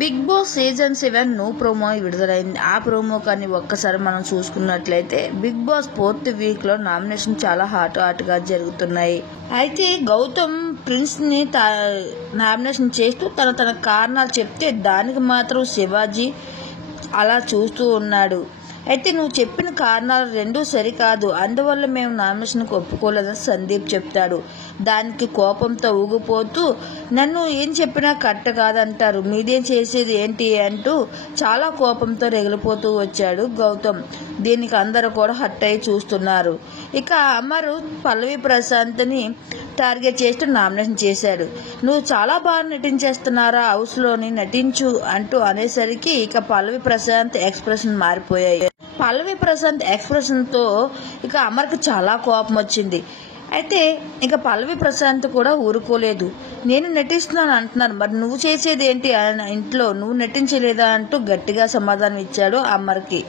Big Boss season 7 new promo విడుదలైంది. ఆ promo కానీ ఒక్కసారి మనం చూసుకున్నట్లయితే బిగ్ బాస్ 4th వీక్లో నామినేషన్ చాలా హాట్గా జరుగుతున్నాయి. అయితే గౌతమ్ ప్రిన్స్ని నామినేషన్ చేస్తూ తన కారణాలు చెప్తే దానికి మాత్రం శివాజీ అలా చూస్తూ ఉన్నాడు. అయితే నువ్వు చెప్పిన కారణాలు రెండూ సరికాదు, అందువల్ల మేము నామినేషన్కి ఒప్పుకోలేదని సందీప్ చెప్తాడు. దానికి కోపంతో ఊగిపోతూ నన్ను ఏం చెప్పినా కరెక్ట్ కాదంటారు, మీదేం చేసేది ఏంటి అంటూ చాలా కోపంతో రగిలిపోతూ వచ్చాడు గౌతమ్. దీనికి అందరూ కూడా హట్ అయి చూస్తున్నారు. ఇక అమరు పల్లవి ప్రశాంత్ని టార్గెట్ చేస్తూ నామినేషన్ చేశాడు. నువ్వు చాలా బాగా నటించేస్తున్నారా, హౌస్లోని నటించు అంటూ అనేసరికి ఇక పల్లవి ప్రశాంత్ ఎక్స్ప్రెషన్ మారిపోయాయి. పల్లవి ప్రశాంత్ ఎక్స్ప్రెషన్తో ఇక అమర్కి చాలా కోపం వచ్చింది. అయితే ఇక పల్లవి ప్రశాంత్ కూడా ఊరుకోలేదు. నేను నటిస్తున్నాను అంటున్నాను, మరి నువ్వు చేసేది ఏంటి ఇంట్లో, నువ్వు నటించలేదా అంటూ గట్టిగా సమాధానం ఇచ్చాడు అమర్కి.